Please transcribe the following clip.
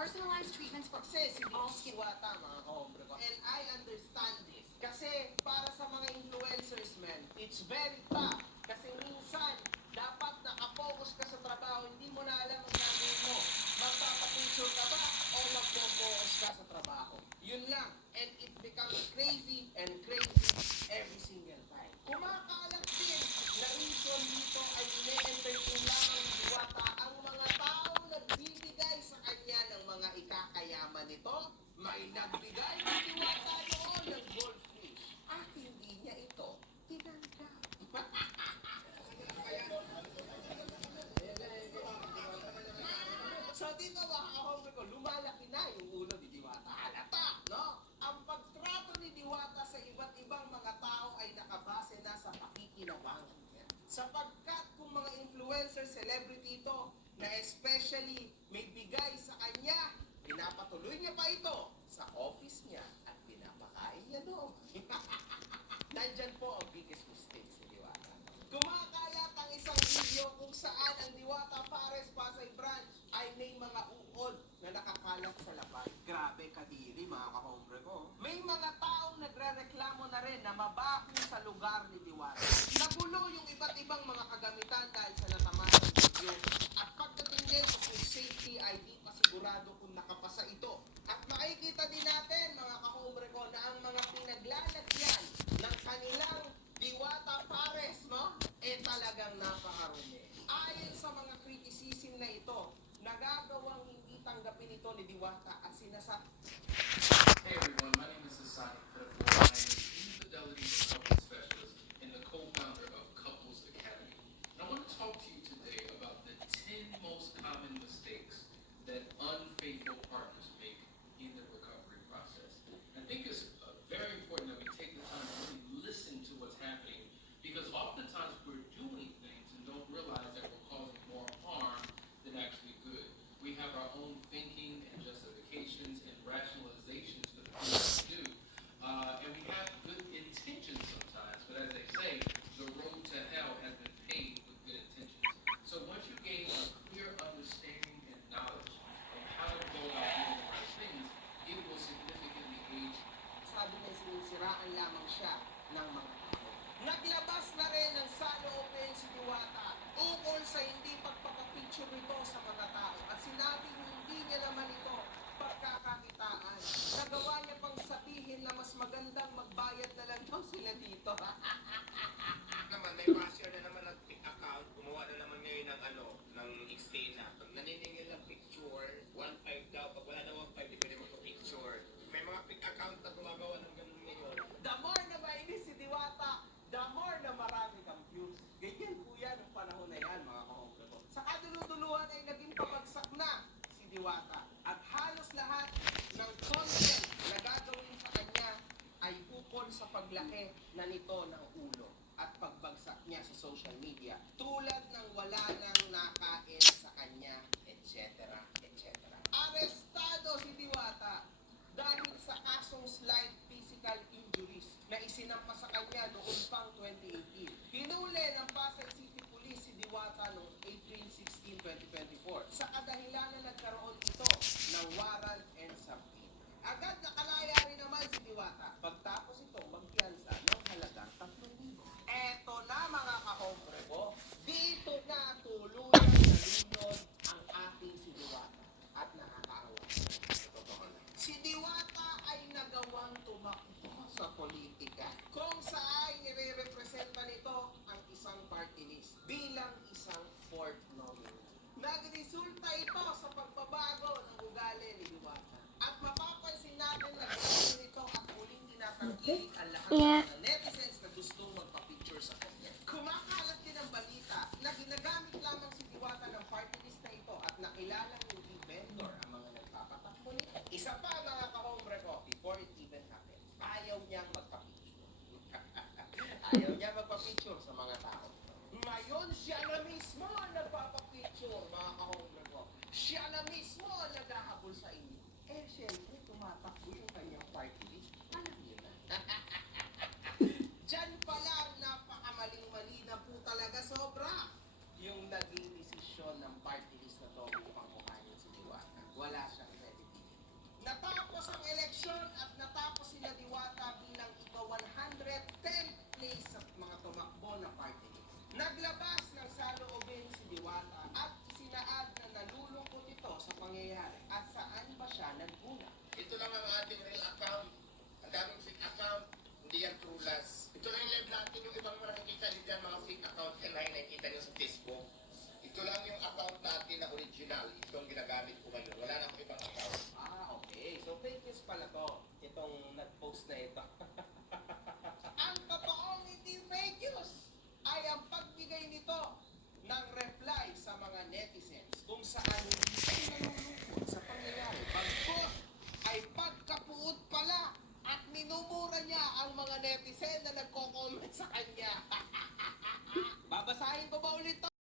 Personalized treatments for Kasi si all skin. Diwata, mga kahombre ko. And I understand this. Kasi para sa mga influencers, man, it's very tough. Kasi minsan, dapat nakafocus ka sa trabaho. Hindi mo na alam ang gagawin mo. Magpapapicture ka ba o magpo-focus ka sa trabaho? Yun lang. And it becomes crazy and crazy every single time. Kumakalat din na reason dito ay ine-entertain lamang ni Diwata ang mga taong nagbibigay sa kanya ng mga ikakayaman nito. May nagbigay ni Diwata noon ng goldfish at hindi niya ito tinanggap. So dito mga kahombre ko, lumalaki na yung ulo ni Diwata. Halata, no? Ang pagtrato ni Diwata sa iba't ibang mga tao ay nakabase na sa pakikinabangan niya. Sapagkat kung mga influencer, celebrity ito, na especially may bigay sa kanya, pinapatuloy niya pa ito sa office niya at pinapakain niya doon. Nandyan po ang biggest mistake sa Diwata. Kumakalat ang isang video kung saan ang Diwata Pares Pasay Branch ay may mga uod na nakakalat sa labas. Grabe kadiri mga kahombre ko. May mga taong nagre-reklamo na rin na mabaho sa lugar ni Diwata. Nagulo yung iba't ibang mga kagamitan dahil sa natamaan ng video. At pagdating din sa food safety ay di pa sigurado kung nakapasa ito. At makikita din natin mga kahombre ko na ang mga pinaglalagyan ng kanilang Diwata Pares, no? Talagang napakarumi. Ayon sa mga criticism na ito, nagagawang hindi tanggapin ito ni Diwata at sinasabi. Hey everyone, my name is Asani Clifford. I am an infidelity recovery specialist and the co-founder of Couples Academy. And I want to talk to you today about the 10 most common mistakes that unfaithful partners make in the recovery process. I think it's very important that we take the time to really listen to what's happening because oftentimes we're doing things and don't realize that we're causing more harm than actually good. We have our own thinking and justifications and rationalizations for the things we do. And we have good intentions sometimes, but as they say, the road to hell has been paved with good intentions. So once you gain a clear understanding and knowledge of how to go about doing the right things, it will significantly aid you. Sabi niya sinisiraan lamang siya ng mga tao. Naglabas na rin ng saloobin si Diwata ukol sa hindi pagpapapicture nito sa mga tao at sinabing hindi niya naman ito pagkakakitaan. Nagawa niya pang sabihin na mas magandang magbayad na lang daw sila dito. Naman, may basher na naman ng account, gumawa na naman ngayon ng ng eksena. Pag naniningil ng picture, 1.5 daw. Pag wala na 1.5, di pwede magpa-picture. May mga pick account na gumagawa ng ganun ngayon. The more na mainis si Diwata, the more na marami kang views. Ganyan po yan ang panahon na yan, mga kahombre ko. Sa kaduluduluhan ay naging pabagsak na si Diwata. At halos lahat ng content na gagawin sa kanya ay ukol sa paglaki na nito ng ulo at pagbagsak niya sa social media. Tulad ng wala nang nakain sa kanya, etc. etc. Arestado si Diwata dahil sa kasong slight physical injuries na isinampa sa kanya noong pang 2018. Hinuli ng Pasay City Police si Diwata noong April 16, 2024 sa kadahilanan nagkaroon ito ng warrant and subpoena. Agad nakalaya rin naman si Diwata pagtapos ito magpiyansa ng halagang 3,000. Eto na mga kahombre ko, dito na tuluyang nalunod ang ating si Diwata at nakakaawa. Totoo na. Si Diwata ay nagawang tumakbo sa politika kung saan nire-representa nito ang isang party list bilang isang fourth nominee. Nagresulta ito sa pagbabago ng ugali ni Diwata. At mapapansin natin na gawin nito at muling tinatangkilik ang lahat ng mga netizens na gusto magpa-picture sa kanya. Kumakalat din ang balita na ginagamit lamang si Diwata ng party list na ito at nakilalang hindi vendor ang mga nagpapatakbo nito. Isa pa mga kahombre ko, before it even happened, ayaw niyang magpa-picture. Ayaw niya magpa-picture sa mga tao. Ngayon siya na mismo ang nagpapapicture, mga kahombre ko. Siya na mismo ang naghahabol sa inyo. Eh, syempre, tumatakbo yung kanyang party list. Alam niyo na. Diyan pa lang, napakamaling-mali na po talaga sobra yung naging desisyon ng party list na to upang kuhanin si Diwata. Wala siyang kriminal.